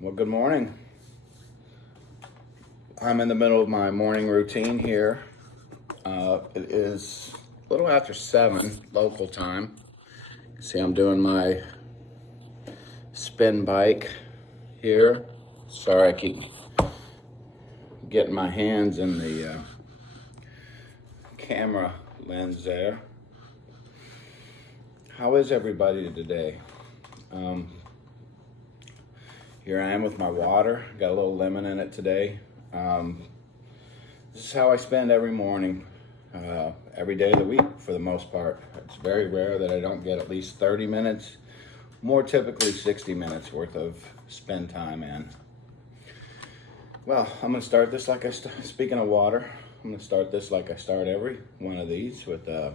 Well, good morning. I'm in the middle of my morning routine here. It is a little after 7 local time. See, I'm doing my spin bike here. Sorry, I keep getting my hands in the camera lens there. How is everybody today? Here I am with my water. Got a little lemon in it today. This is how I spend every morning, every day of the week for the most part. It's very rare that I don't get at least 30 minutes, more typically 60 minutes worth of spend time in. Well, I'm gonna start this like speaking of water, I'm gonna start this like I start every one of these with a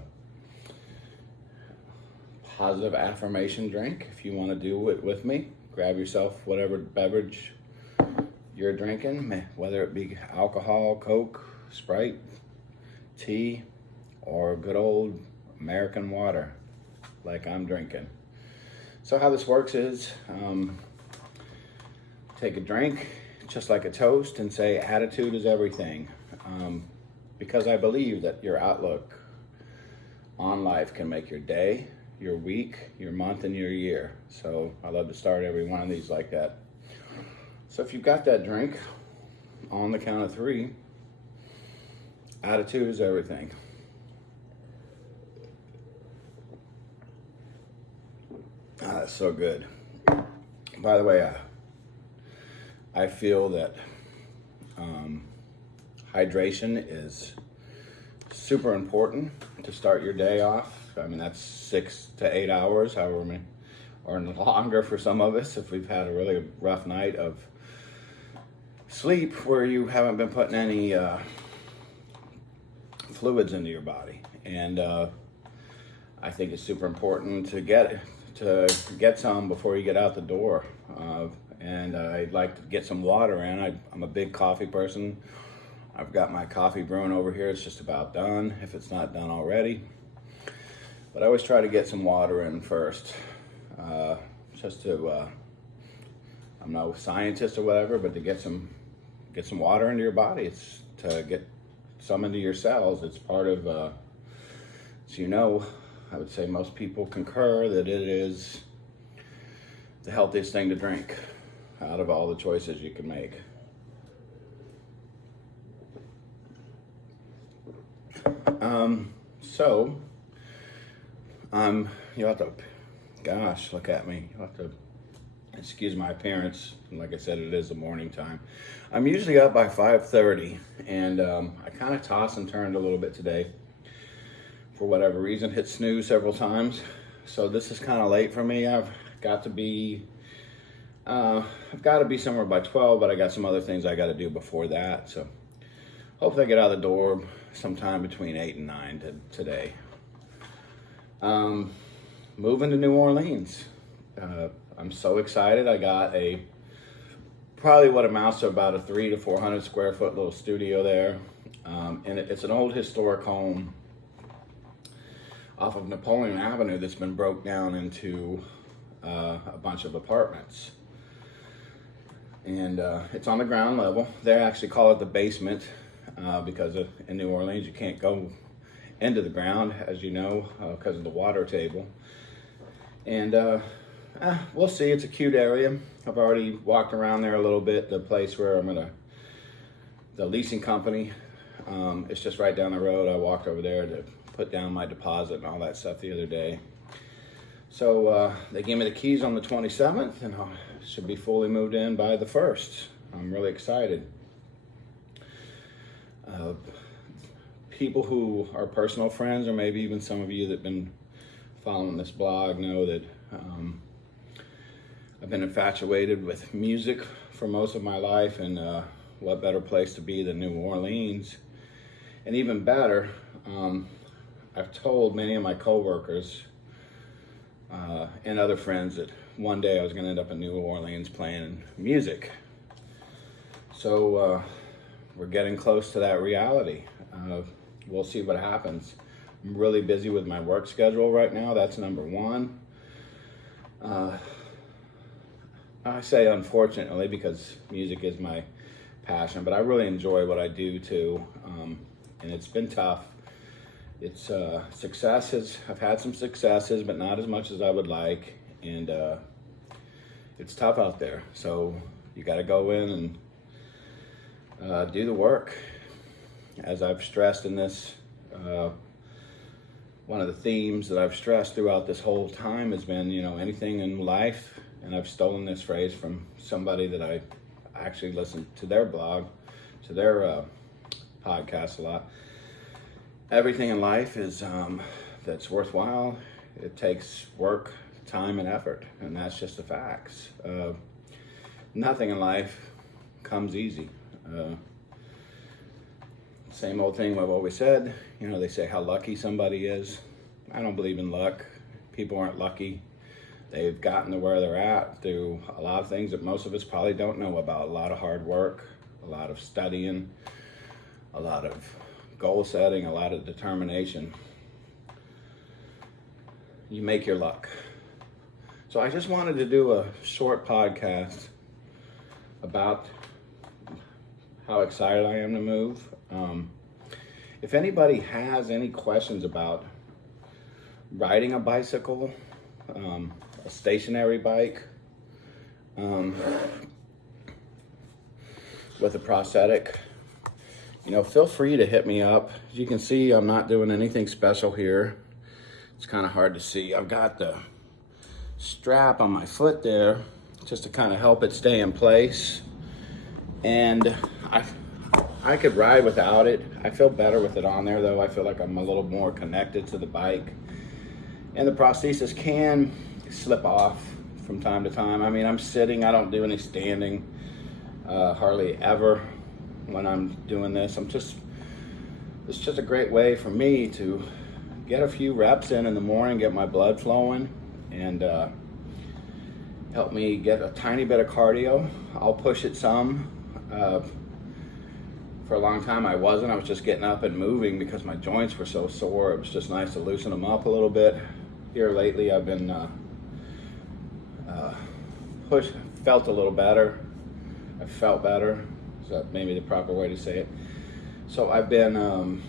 positive affirmation drink. If you wanna do it with me, grab yourself whatever beverage you're drinking, whether it be alcohol, Coke, Sprite, tea, or good old American water like I'm drinking. So how this works is take a drink just like a toast and say attitude is everything, because I believe that your outlook on life can make your day, your week, your month, and your year. So I love to start every one of these like that. So if you've got that drink, on the count of 3, attitude is everything. That's so good. By the way, I feel that hydration is super important to start your day off. I mean, that's 6 to 8 hours, however many, or longer for some of us if we've had a really rough night of sleep where you haven't been putting any fluids into your body. And I think it's super important to get some before you get out the door. And I'd like to get some water in. I'm a big coffee person. I've got my coffee brewing over here. It's just about done, if it's not done already. But I always try to get some water in first, just to, I'm no scientist or whatever, but to get some water into your body. It's to get some into your cells. It's part of, as you know, I would say most people concur that it is the healthiest thing to drink out of all the choices you can make. You'll have to, gosh, look at me. You'll have to excuse my appearance. Like I said, it is the morning time. I'm usually up by 5:30, and I kind of tossed and turned a little bit today. For whatever reason, hit snooze several times. So this is kind of late for me. I've got to be somewhere by 12, but I got some other things I got to do before that. So hopefully I get out the door sometime between 8 and 9 today. Moving to New Orleans. I'm so excited. I got probably what amounts to about a 300 to 400 square foot little studio there. And it's an old historic home off of Napoleon Avenue that's been broke down into a bunch of apartments. And it's on the ground level. They actually call it the basement because in New Orleans you can't go into the ground, as you know, because of the water table. And we'll see. It's a cute area. I've already walked around there a little bit. The place where the leasing company, it's just right down the road. I walked over there to put down my deposit and all that stuff the other day. So they gave me the keys on the 27th, and I should be fully moved in by the 1st. I'm really excited. People who are personal friends, or maybe even some of you that have been following this blog, know that I've been infatuated with music for most of my life, and what better place to be than New Orleans? And even better, I've told many of my coworkers and other friends that one day I was going to end up in New Orleans playing music. So we're getting close to that reality. We'll see what happens. I'm really busy with my work schedule right now. That's number one. I say unfortunately because music is my passion, but I really enjoy what I do too. And it's been tough. It's successes. I've had some successes, but not as much as I would like. And it's tough out there. So you got to go in and do the work. As I've stressed in this, one of the themes that I've stressed throughout this whole time has been, anything in life. And I've stolen this phrase from somebody that I actually listened to their blog, to their podcast a lot. Everything in life is that's worthwhile. It takes work, time, and effort, and that's just the facts. Nothing in life comes easy. Same old thing I've always said. They say how lucky somebody is. I don't believe in luck. People aren't lucky. They've gotten to where they're at through a lot of things that most of us probably don't know about. A lot of hard work, a lot of studying, a lot of goal setting, a lot of determination. You make your luck. So I just wanted to do a short podcast about how excited I am to move. If anybody has any questions about riding a bicycle, a stationary bike, with a prosthetic, feel free to hit me up. As you can see, I'm not doing anything special here. It's kind of hard to see. I've got the strap on my foot there just to kind of help it stay in place. And I could ride without it. I feel better with it on there though. I feel like I'm a little more connected to the bike. And the prosthesis can slip off from time to time. I mean, I'm sitting, I don't do any standing, hardly ever when I'm doing this. It's just a great way for me to get a few reps in the morning, get my blood flowing, and help me get a tiny bit of cardio. I'll push it some. For a long time I wasn't. I was just getting up and moving because my joints were so sore. It was just nice to loosen them up a little bit. Here lately I've been felt a little better. I felt better. Is that maybe the proper way to say it? So I've been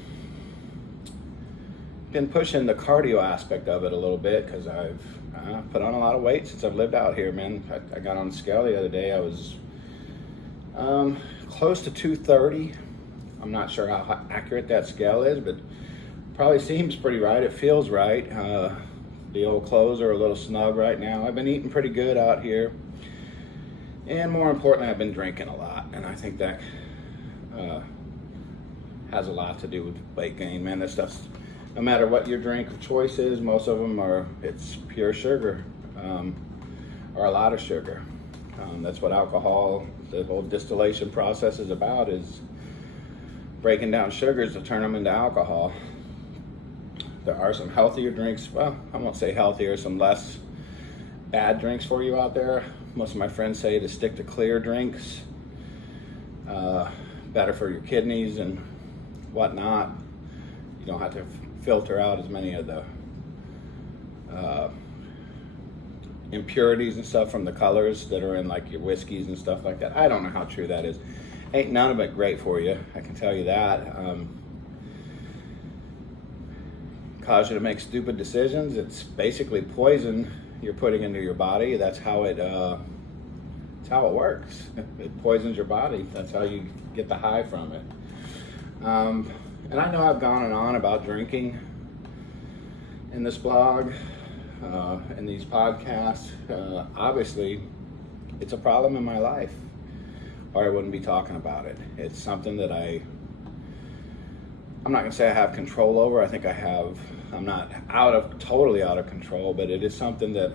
pushing the cardio aspect of it a little bit because I've put on a lot of weight since I've lived out here, man. I got on the scale the other day. I was close to 230. I'm not sure how accurate that scale is, but probably seems pretty right. It feels right. The old clothes are a little snug right now. I've been eating pretty good out here. And more importantly, I've been drinking a lot. And I think that has a lot to do with weight gain, man. This stuff's, no matter what your drink of choice is, most of them it's pure sugar, or a lot of sugar. That's what alcohol, the whole distillation process is about, is breaking down sugars to turn them into alcohol. There are some healthier drinks, well, I won't say healthier, some less bad drinks for you out there. Most of my friends say to stick to clear drinks, better for your kidneys and whatnot. You don't have to filter out as many of the impurities and stuff from the colors that are in like your whiskeys and stuff like that. I don't know how true that is. Ain't none of it great for you, I can tell you that. Cause you to make stupid decisions. It's basically poison you're putting into your body. That's how it works. It poisons your body. That's how you get the high from it. And I know I've gone on about drinking in this blog, in these podcasts. Obviously, it's a problem in my life, or I wouldn't be talking about it. It's something that I'm not gonna say I have control over. I think I'm not totally out of control, but it is something that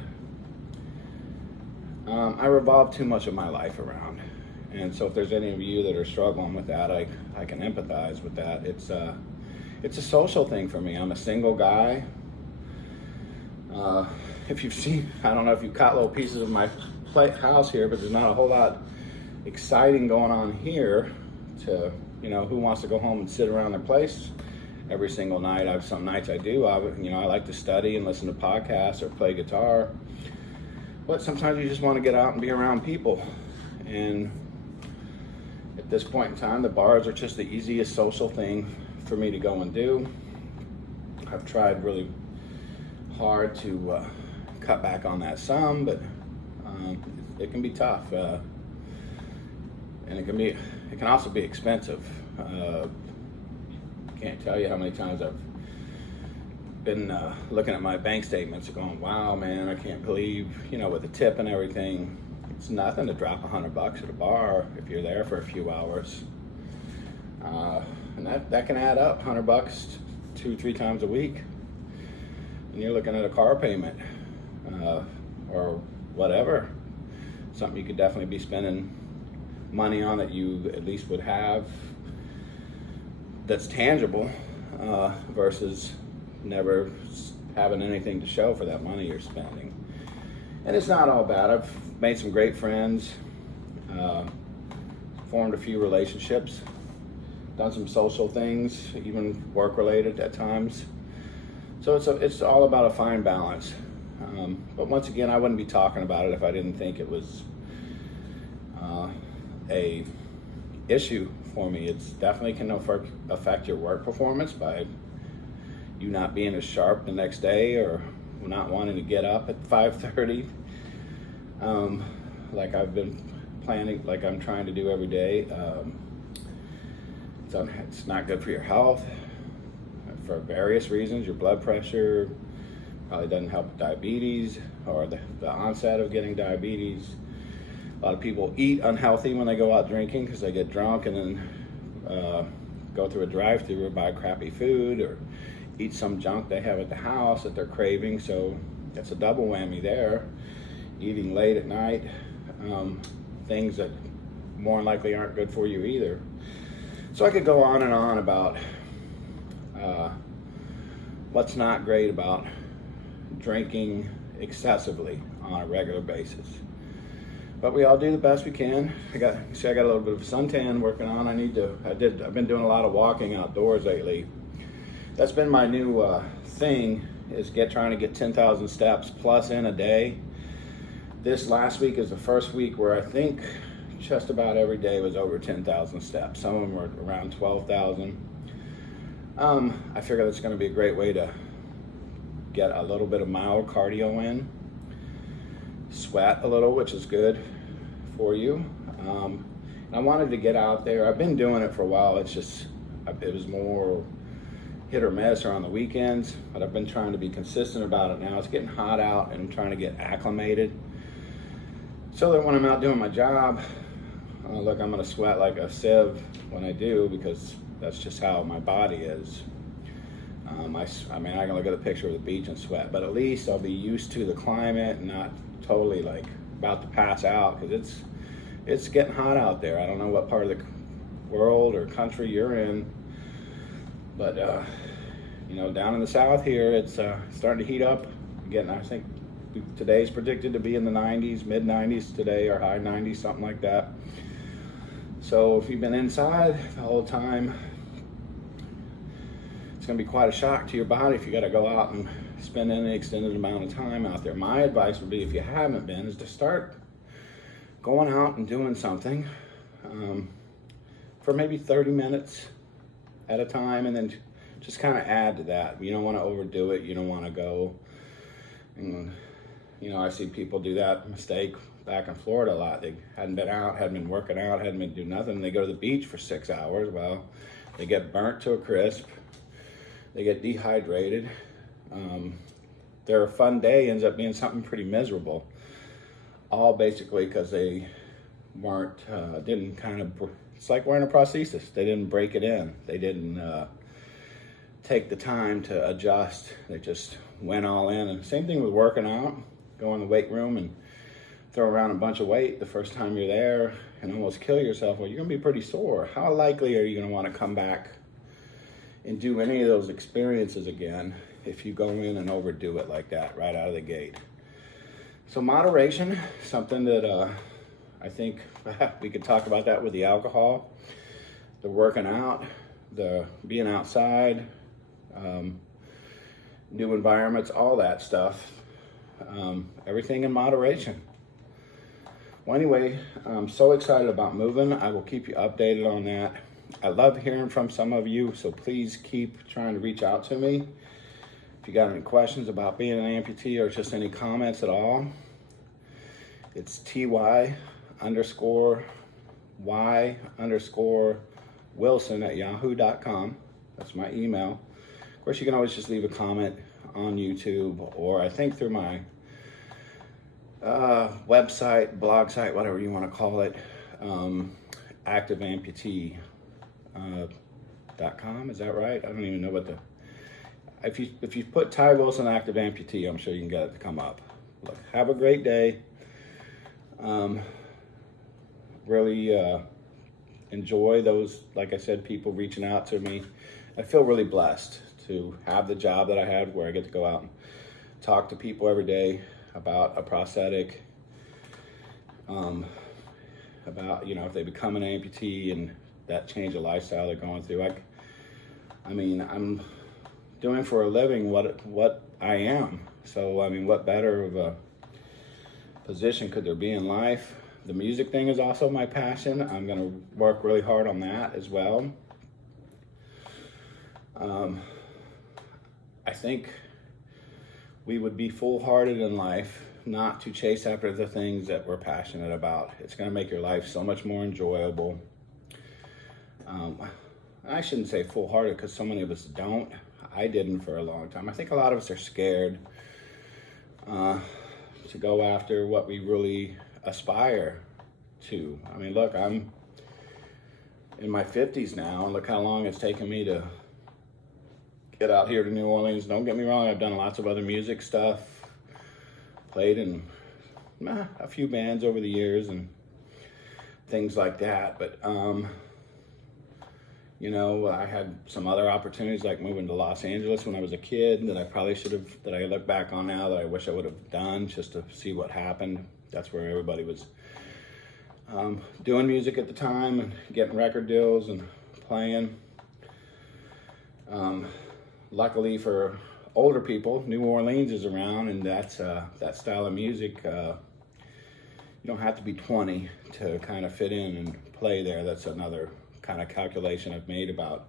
I revolve too much of my life around. And so if there's any of you that are struggling with that, I can empathize with that. It's a social thing for me. I'm a single guy. If you've seen, I don't know if you've caught little pieces of my house here, but there's not a whole lot exciting going on here to, who wants to go home and sit around their place every single night. Some nights I do. I like to study and listen to podcasts or play guitar. But sometimes you just want to get out and be around people. And at this point in time, the bars are just the easiest social thing for me to go and do. I've tried really hard to cut back on that some, but it can be tough, and it can also be expensive. Can't tell you how many times I've been looking at my bank statements and going, wow, man, I can't believe, with the tip and everything, it's nothing to drop $100 at a bar if you're there for a few hours. And that can add up, $100 2-3 times a week. And you're looking at a car payment or whatever. Something you could definitely be spending money on that you at least would have that's tangible versus never having anything to show for that money you're spending. And it's not all bad. I've made some great friends, formed a few relationships, done some social things, even work related at times. So it's all about a fine balance. But once again, I wouldn't be talking about it if I didn't think it was a issue for me. It's definitely can affect your work performance by you not being as sharp the next day or not wanting to get up at 5:30 like I've been planning, like I'm trying to do every day. It's not good for your health for various reasons. Your blood pressure probably doesn't help with diabetes or the onset of getting diabetes. A lot of people eat unhealthy when they go out drinking because they get drunk and then go through a drive-thru or buy crappy food or eat some junk they have at the house that they're craving. So it's a double whammy there. Eating late at night, things that more than likely aren't good for you either. So I could go on and on about what's not great about drinking excessively on a regular basis. But we all do the best we can. I got a little bit of a suntan working on. I've been doing a lot of walking outdoors lately. That's been my new thing, is trying to get 10,000 steps plus in a day. This last week is the first week where I think just about every day was over 10,000 steps. Some of them were around 12,000. I figure that's going to be a great way to get a little bit of mild cardio in, sweat a little, which is good for you. I wanted to get out there. I've been doing it for a while. It was more hit or miss or on the weekends, but I've been trying to be consistent about it now. It's getting hot out and I'm trying to get acclimated so that when I'm out doing my job, look, I'm gonna sweat like a sieve when I do, because that's just how my body is. I can look at a picture of the beach and sweat, but at least I'll be used to the climate and not totally like about to pass out, because it's getting hot out there. I don't know what part of the world or country you're in, but down in the south here, it's starting to heat up again. I think today's predicted to be in the 90s, mid 90s today, or high 90s, something like that. So if you've been inside the whole time, it's going to be quite a shock to your body if you got to go out and spend any extended amount of time out there. My advice would be, if you haven't been, is to start going out and doing something for maybe 30 minutes at a time, and then just kind of add to that. You don't want to overdo it. You don't want to go, and I see people do that mistake back in Florida a lot. They hadn't been out, hadn't been working out, hadn't been doing nothing. They go to the beach for 6 hours. Well, they get burnt to a crisp. They get dehydrated. Their fun day ends up being something pretty miserable. All basically because they it's like wearing a prosthesis. They didn't break it in. They didn't take the time to adjust. They just went all in. And same thing with working out. Go in the weight room and throw around a bunch of weight the first time you're there and almost kill yourself. Well, you're gonna be pretty sore. How likely are you gonna want to come back and do any of those experiences again if you go in and overdo it like that right out of the gate? So moderation, something that I think we could talk about that with the alcohol, the working out, the being outside, new environments, all that stuff. everything in moderation. Well, anyway, I'm so excited about moving. I will keep you updated on that. I love hearing from some of you, so please keep trying to reach out to me. If you got any questions about being an amputee or just any comments at all, it's ty_y_wilson@yahoo.com. That's my email. Of course, you can always just leave a comment on YouTube, or I think through my website, blog site, whatever you want to call it, activeamputee.com. Is that right? I don't even know what the... If you put Ty Wilson Active Amputee, I'm sure you can get it to come up. Look, have a great day. Really enjoy those, like I said, people reaching out to me. I feel really blessed to have the job that I had, where I get to go out and talk to people every day about a prosthetic, about, you know, if they become an amputee and that change of lifestyle they're going through. I mean, I'm doing for a living what I am. So, I mean, what better of a position could there be in life? The music thing is also my passion. I'm going to work really hard on that as well. I think we would be foolhardy in life not to chase after the things that we're passionate about. It's going to make your life so much more enjoyable. I shouldn't say foolhardy, because so many of us don't. I didn't for a long time. I think a lot of us are scared to go after what we really aspire to. I mean, look, I'm in my 50s now, and look how long it's taken me to get out here to New Orleans. Don't get me wrong, I've done lots of other music stuff, played in a few bands over the years and things like that, but you know, I had some other opportunities, like moving to Los Angeles when I was a kid, that I probably should have, that I look back on now, that I wish I would have done, just to see what happened. That's where everybody was doing music at the time and getting record deals and playing. Luckily for older people, New Orleans is around, and that's that style of music. You don't have to be 20 to kind of fit in and play there. That's another kind of calculation I've made about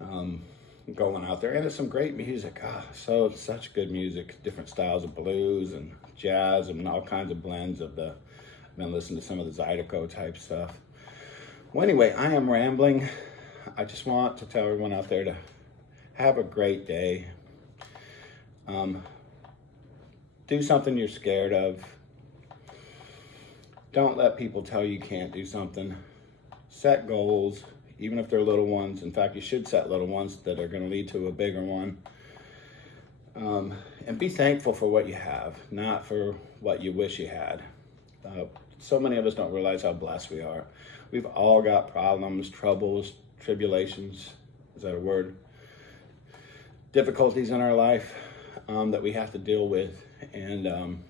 going out there. And there's some great music. So such good music, different styles of blues and jazz and all kinds of blends of the... I've been listening to some of the Zydeco type stuff. Well, anyway, I am rambling. I just want to tell everyone out there to have a great day. Do something you're scared of. Don't let people tell you can't do something. Set goals, even if they're little ones. In fact, you should set little ones that are going to lead to a bigger one. And be thankful for what you have, not for what you wish you had. So many of us don't realize how blessed we are. We've all got problems, troubles, tribulations. Is that a word? Difficulties in our life that we have to deal with. And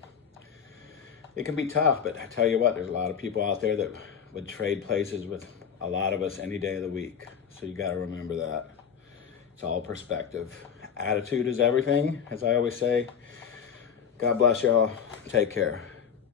it can be tough, but I tell you what, there's a lot of people out there that would trade places with a lot of us any day of the week. So you got to remember that. It's all perspective. Attitude is everything, as I always say. God bless y'all. Take care.